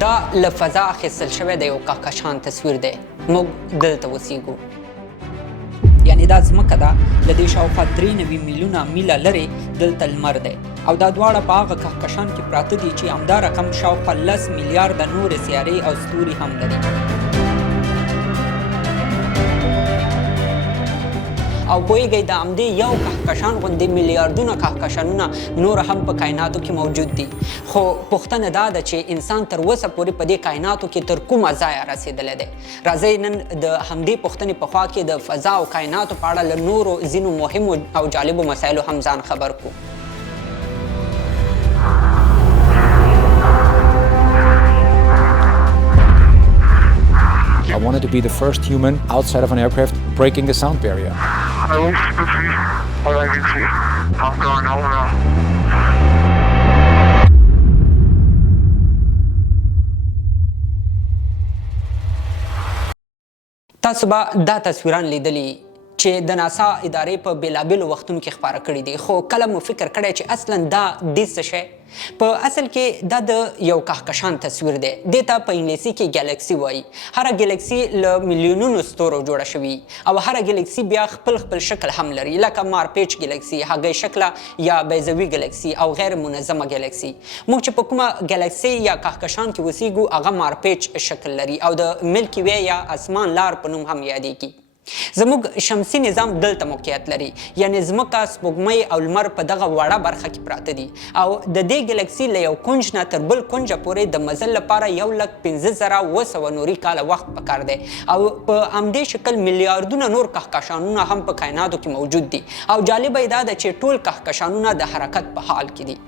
دا له فضا اخیستل شوی د یو کهکشان تصویر دی. موږ دلته اوسیږو. یعنې دا ځمکه ده، له دې شاوخوا 93 میلیونه میله لرې دلته لمر دی او دا دواړه په هغه کهکشان کې پراته دي چې همدا رقم شاوخوا 10 میلیارده نورې سیارې او ستوري هم لري. او پوهیږئ د همدې یو کهکشان غوندې میلیاردونه کهکشانونه نور هم په کائناتو کې موجود دي. خو پوښتنه دا ده چې انسان تر اوسه پورې په دې کائناتو کې تر کومه ځایه رسېدلی دی. راځئ نن د همدې پوښتنې په خوا کې د فضا او کائناتو په اړه له نورو ځینو مهمو او جالبو مسایلو هم ځان خبر کړو. I wanted to be the first human outside of an aircraft breaking the sound barrier. I wish you could see what I can see. I'm going home now. تاسو به دا تصویران لیدلی چې د ناسا ادارې په بېلابېلو وختونو کې خپاره کړي دي، خو کله مو فکر کړی چې اصلا دا دې څه شی؟ په اصل کې دا د یو کهکشان تصویر دی. دې ته په انګلیسي کې ګالیکسي وایي. هره ګالیکسي له میلیونونو ستورو جوړه شوي او هره ګالیکسي بیا خپل شکل هم لري، لکه مارپیچ ګالیکسي، هګۍ شکله یا بیضوي ګالیکسي او غیر منظمه ګالیکسي. موږ چې په کومه ګالیکسي یا کهکشان کې اوسیږو هغه مارپیچ شکل لري او د ملکی وی یا اسمان لار په نوم هم یادیږي. زموږ شمسي نظام دلته موقعیت لري، یعنې ځمکه، سپوږمۍ او لمر په دغه وړه برخه کې پراته دي او د دې ګالیکسي له یو کونج نه تر بل کونجه پورې د مزل لپاره 1,15,900 نوري کاله وخت پکار دی او په همدې شکل میلیاردونه نور کهکشانونه هم په کائناتو کې موجود دي او جالبه یې دا ده چې ټول کهکشانونه د حرکت په حال کې دي.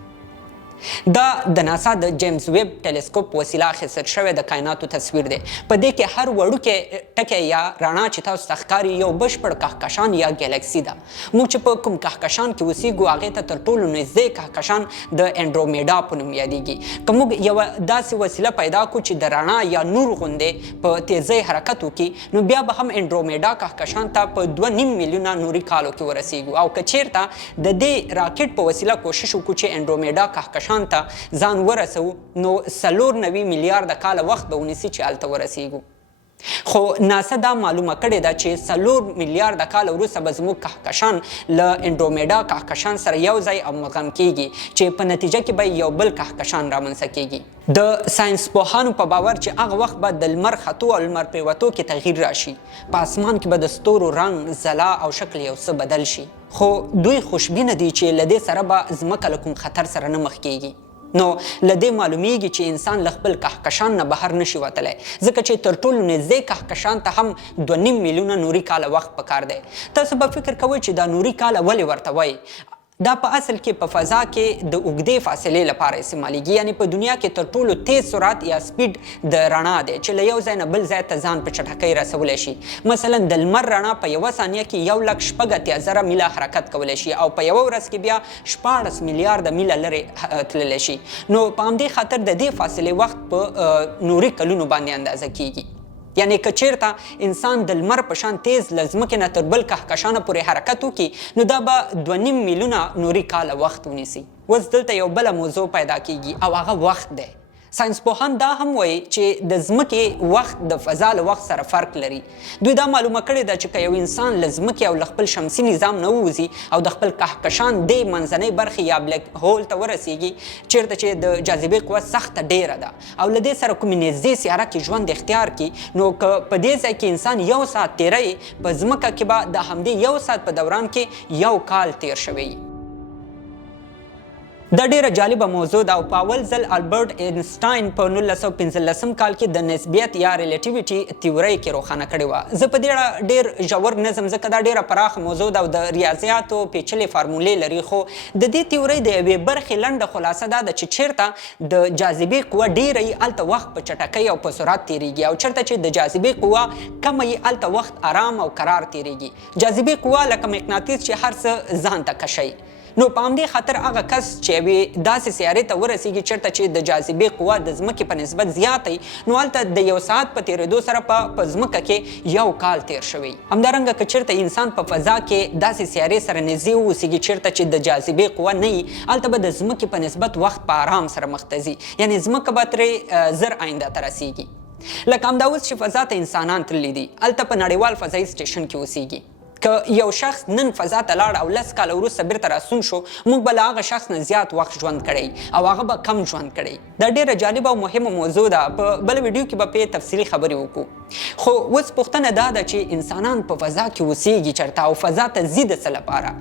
دا د ناسا د جیمز ویب ټیلیسکوپ وسیله اخیستل شوی د کائناتو تصویر دی. په دې کې هر وړوکی ټکی یا رڼا چې تاسو ته ښکاري یو بشپړ کهکشان یا ګالیکسي ده. موږ چې په کوم کهکشان کې اوسیږو هغې ته تر ټولو نږدې کهکشان د انډرومیډا په نوم یادیږي. که موږ یوه داسې وسیله پیدا کړو چې د رڼا یا نور غوندې په تیزۍ حرکت وکړي، نو بیا به هم انډرومیډا کهکشان ته په 2.5 میلیونه نوري کالو کې ورسیږو. او که چیرته د دې راکټ په وسیله کوشش وکړو چې انډرومیډا کهکشان ته ځان ورسو، نو 94 میلیارده کاله وخت به ونیسي چې هلته ورسیږو. خو ناسا دا معلومه کړې ده چې 4 میلیارده کاله وروسته به زموږ کهکشان له انډرومیډا کهکشان سره یو ځای او مغم کیږي چې په نتیجه کې به یو بل کهکشان رامنځته کیږي. د ساینس پوهانو په باور چې هغه وخت به د لمر ختو او لمر پریوتو کې تغییر راشي، په اسمان کې به د ستورو رنګ، ځلا او شکل یو څه بدل شي. خو دوی خوشبینه دي چې له دې سره به ځمکه له کوم خطر سره نه مخ کیږي. نو له دې معلومیږي چې انسان له خپل کهکشان نه بهر نشي وتلی، ځکه چې تر ټولو نږدې کهکشان ته هم 2.5 میلیونه نوري کاله وخت پکار دی. تاسو به فکر کوئ چې دا نوري کاله ولې ورته وایي؟ دا په اصل کې په فضا کې د اوږدې فاصلې لپاره استعمالیږي، یعنې په دنیا کې تر ټولو تیز سرعت یا سپیډ د رڼا دی چې له یو ځای نه بل ځای ته ځان په چټکۍ رسولی شي. مثلا د لمر رڼا په یوه ثانیه کې 1,86,000 میله حرکت کولی شي او په یوه ورځ کې بیا 14 میلیارده میله لرې تللی شي. نو په همدې خاطر د دې فاصلې وخت په نوري کلونو باندې اندازه کیږي. یعنې که چیرته انسان د لمر په شان تیز له ځمکې نه تر بل کهکشانه پورې حرکت وکړي، نو دا به 2.5 میلیونه نوري کاله وخت ونیسي. اوس دلته یو بله موضوع پیدا کیږي او هغه وخت دی. ساینس پوهان دا هم وایي چې د ځمکې وخت د فضا له وخت سره فرق لري. دوی دا معلومه کړې ده چې که یو انسان له ځمکې او له خپل شمسي نظام نه ووځي او د خپل کهکشان دې منځنۍ برخې یا بلیک هول ته ورسیږي، چیرته چې د جاذبې قوه سخته ډیره ده او له دې سره کومې نږدې سیاره کې ژوند اختیار کړي، نو که په دې ځای کې انسان 1 ساعت تیروي، په ځمکه کې به د همدې 1 ساعت په دوران کې 1 کال تیر شوی. دا ډیره جالبه موضوع ده او په اول ځل البرټ اینسټاین په 1915 کال کې د نسبیت یا ریلیټیویټي تیورۍ کې روښانه کړې وه. زه په دې اړه ډیر ژور نه ځم ځکه دا ډیره پراخه موضوع ده او د ریاضیاتو پیچلې فارمولې لري، خو د دې تیورۍ د یوې برخې لنډه خلاصه دا ده چې چیرته د جاذبې قوه ډیره وي هلته وخت په چټکۍ او په سرعت تیریږي، او چیرته چې د جاذبې قوه کمه وي هلته وخت آرام او قرار تیریږي. جاذبې قوه لکه مقناطیس چې هر څه ځان ته کشوي. نو په همدې خاطر هغه کس چې یوې داسې سیارې ته ورسیږي چېرته چې د جاذبې قوه د ځمکې په نسبت زیاته وي نو هلته د یو ساعت په تېرېدو سره په ځمکه کې 1 کال تېر شوی. همدارنګه که چېرته انسان په فضا کې داسې سیارې سره نږدې واوسیږي چېرته چې د جاذبې قوه نه وي هلته به د ځمکې په نسبت وخت په آرام سره مخ ته ځي، یعنې ځمکه به ترې زر آینده ته رسیږي. لکه همدا اوس چې فضا ته انسانان تللي دي هلته په نړیوال فضایي سټیشن کې اوسیږي. که یو شخص نن فضا ته لاړ او 10 کاله وروسته بیرته راستون شو موږ به له هغه شخص نه زیات وخت ژوند کړی او هغه به کم ژوند کړی. دا ډېره جالبه او مهمه موضوع ده، په بل ویډیو کې به پرې تفصیلي خبرې وکړو. خو اوس پوښتنه دا ده چې انسانان په فضا کې اوسیږي چېرته او فضا ته ځي د څه لپاره؟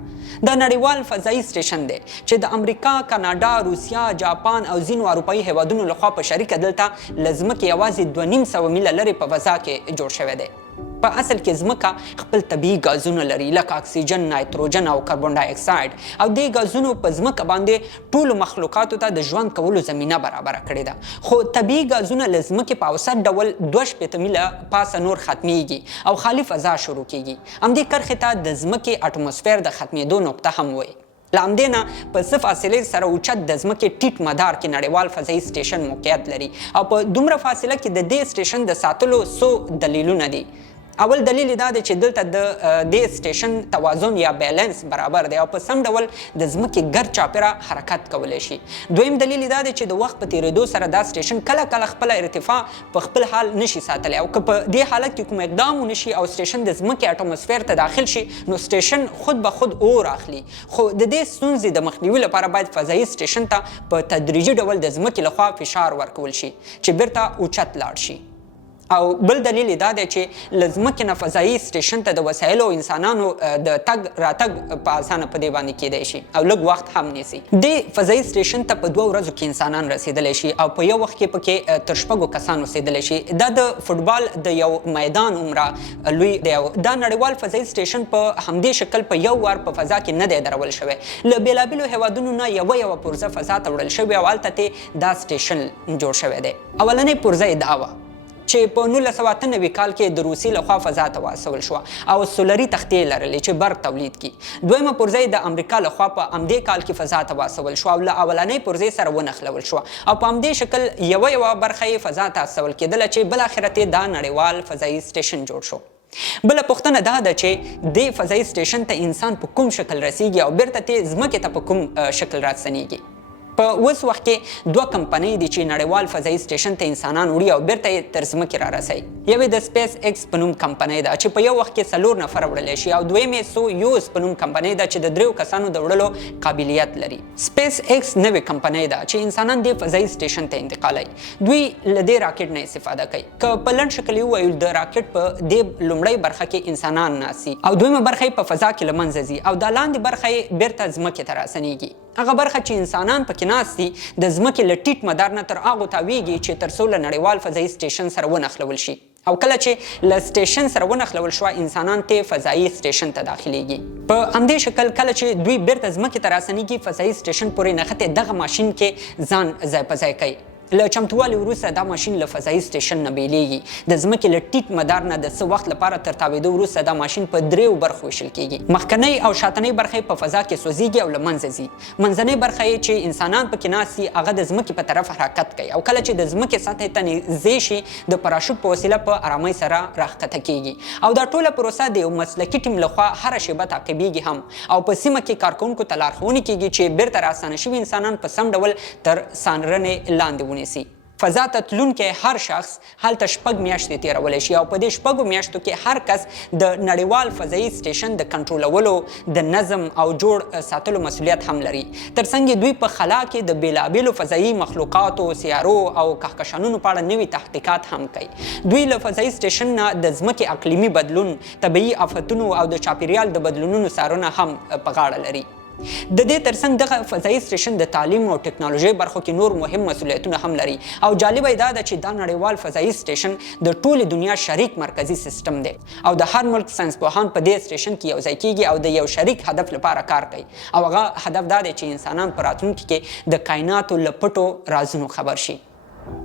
دا نړیوال فضایي سټیشن دی چې د امریکا، کاناډا، روسیا، جاپان او ځینو اروپایي هیوادونو لخوا په شریکه دلته له ځمکې یوازې 2500 میله لرې په فضا کې جوړ شوی دی. په اصل کې ځمکه خپل طبیعي ګازونه لري لکه اکسیجن، نایتروجن او کاربن ډای اکساید، او دې ګازونو په ځمکه باندې ټولو مخلوقاتو ته د ژوند کولو زمینه برابره کړې ده. خو طبیعي ګازونه له ځمکې په اوسط ډول 2 میله پاسه نور ختمیږي او خالي فضا شروع کیږي. همدې کرښې ته د ځمکې اټموسفیر د ختمېدو نقطه هم وایي. له همدې نه په څه فاصلې سره اوچت د ځمکې ټیټ مدار کې نړیوال فضایي سټیشن موقعیت لري او په دومره فاصله کې د دې سټیشن د ساتلو څو دلیلونه دي. اول دلیل دا دی چې دلته د دې سټیشن توازن یا بیلنس برابر دی او په سم ډول د ځمکې ګرد چاپیره حرکت کولی شي. دویم دلیل دا دی چې د وخت په تېرېدو سره دا سټیشن کله کله خپله ارتفاع په خپل حال نشي ساتلی او که په دې حالت کې کوم اقدام ونشي او سټیشن د ځمکې اټموسفیر ته داخل شي نو سټیشن خود به خود اور اخلي. خو د دې ستونزې د مخنیوي لپاره باید فضایي سټیشن ته په تدریجي ډول د ځمکې لخوا فشار ورکول شي چې بیرته اوچت لاړ شي. او بل دلیل دا دی چې له ځمکې نه فضایي سټیشن ته د وسایلو او انسانانو د تګ راتګ په اسانه په دې باندې کیدی شي او لږ وخت هم نیسي. دې فضایي سټیشن ته په 2 ورځو کې انسانان رسیدلی شي او په یو وخت کې پکې تر 6 کسان اوسېدلی شي. دا د فوټبال د یو میدان عمره لوی دی. دا نړیوال فضایي سټیشن په همدې شکل په یو وار په فضا کې نه دی درول شوی. له بېلابېلو هیوادونو نه یوه پرزه فضا ته وړل شوې او هلته دا سټیشن جوړ شوی دی. اولنۍ پرزه یې دا وه چې په 1998 کال کې د روسیې لخوا فضا ته واستول شوه او سولري تختې لرلې چې برق تولید کړي. دویمه پرزه یې د امریکا لخوا په همدې کال کې فضا ته واستول شوه او له اولنۍ پرزې سره ونښلول شوه او په همدې شکل یوه برخه یې فضا ته استول کېدله چې بالاخره ته دا نړیوال فضایي سټیشن جوړ شو. بله پوښتنه دا ده چې دې فضایي سټیشن ته انسان په کوم شکل رسیږي او بیرته ته ځمکې ته په کوم شکل راستنیږي. په اوس وخت کې 2 کمپنۍ دي چې نړیوال فضایي سټیشن ته انسانان وړي او بیرته یې تر ځمکې را رسوي. یوې د سپیس ایکس په نوم کمپنۍ ده چې په یو وخت کې 4 نفر وړلی شي او دویمې سویوز په نوم کمپنۍ ده چې د 3 کسانو د وړلو قابلیت لري. سپیس ایکس نوې کمپنۍ ده چې انسانان دې فضایي سټیشن ته انتقالوي. دوی له دې راکټ نه استفاده کوي. که په لنډ شکل یې ووایو د راکټ په دې لومړۍ برخه کې انسانان ناستي او دویمه برخه یې په فضا کې له منځه ځي او دا لاندې برخه یې بیرته ځمکې ته راستنیږي. هغه برخه چې انسانان پکې ناست دي د ځمکې له ټیټ مدار نه تر هغو تاویږي چې تر څو له نړیوال فضایي سټیشن سره ونښلول شي او کله چې له سټیشن سره ونښلول شوه انسانان ته فضایي سټیشن ته داخلیږي. په همدې شکل کله چې دوی بیرته ځمکې ته راستنیږي فضایي سټیشن پورې نښتې دغه ماشین کې ځان ځای په ځای کوي. له چمتووالي وروسته دا ماشین له فضایي سټیشن نه بیلیږي. د ځمکې له ټیټ مدار نه د څه وخت لپاره تر تاویدو وروسته دا ماشین په 3 برخو ویشل کیږي. مخکنۍ او شاتنۍ برخه په فضا کې سوځېږي او له منځه ځي. منځنۍ برخه یې چې انسانان پکې ناست دي هغه د ځمکې په طرف حرکت کوي او کله چې د ځمکې سطحې ته نږدې شي د پراشوټ په وسیله په ارامۍ سره راښکته کیږي او دا ټوله پروسه د یو مسلکي ټیم لخوا هره شیبه تعقیبیږي هم او په سیمه کې کارکوونکو ته لارښوونې کیږي چې بیرته راستانه شوي انسانان په سم ډول تر څارنې لاندې ونیسي. فضا ته تلونکی هر شخص هلته 6 میاشتې تېرولی شي او په دې 6 میاشتو کې هر کس د نړیوال فضایي سټیشن د کنټرولولو د نظم او جوړ ساتلو مسؤلیت هم لري. ترڅنګ دوی په خلا کې د بېلابېلو فضایي مخلوقاتو، سیارو او کهکشانونو په اړه نوي تحقیقات هم کوي. دوی له فضایي سټیشن نه د ځمکې اقلیمي بدلون، طبیعي آفتونو او د چاپیریال د بدلونونو څارنه هم په غاړه لري. د دې ترڅنګ دغه فضایي سټیشن د تعلیم او ټکنالوژۍ برخو کې نور مهم مسؤلیتونه هم لري او جالبه دا ده چې دا نړیوال فضایي سټیشن د ټولې دنیا شریک مرکزی سیستم دی او د هر ملک ساینسپوهان په دې سټیشن کې یو ځای کیږي او د یو شریک هدف لپاره کار کوي او هغه هدف دا دی چې انسانان په راتلونکي کې د کائناتو له پټو رازونو خبر شي.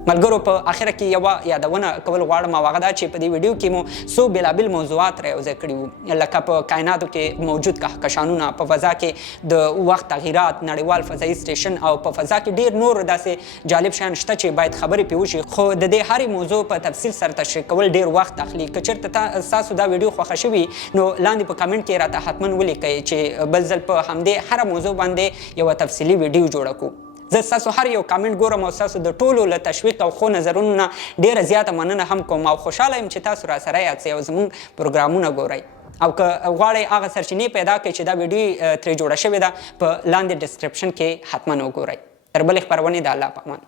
ملګرو په اخره کې یوه یادونه کول غواړم او هغه دا چې په دې ویډیو کې مو څو بېلابېل موضوعات را یوځای کړي وو لکه په کائناتو کې موجود کهکشانونه په فضا کې د وخت تغییرات نړیوال فضایي سټیشن او په فضا کې ډېر نور داسې جالب شیان شته چې باید خبرې پرې وشي خو د دې هرې موضوع په تفصیل سره تشریح کول ډېر وخت اخلي که چېرته ستاسو دا ویډیو خوښه شوي نو لاندې په کمنټ کې راته حتما ولیکئ چې بل ځل په همدې هره موضوع باندې یوه تفصیلي ویډیو جوړه کړو زه ستاسو هر یو کامنټ ګورم او ستاسو د ټولو له تشویق او ښو نظرونو نه ډېره زیاته مننه هم کوم او خوشحاله یم چې تاسو راسره یاست او زموږ پروګرامونه ګورئ او که غواړئ هغه سرچینې پیدا کړئ چې دا ویډیو ترې جوړه شوې ده په لاندې ډسکرپشن کې حتما وګورئ تر بلې خپرونې د الله په امان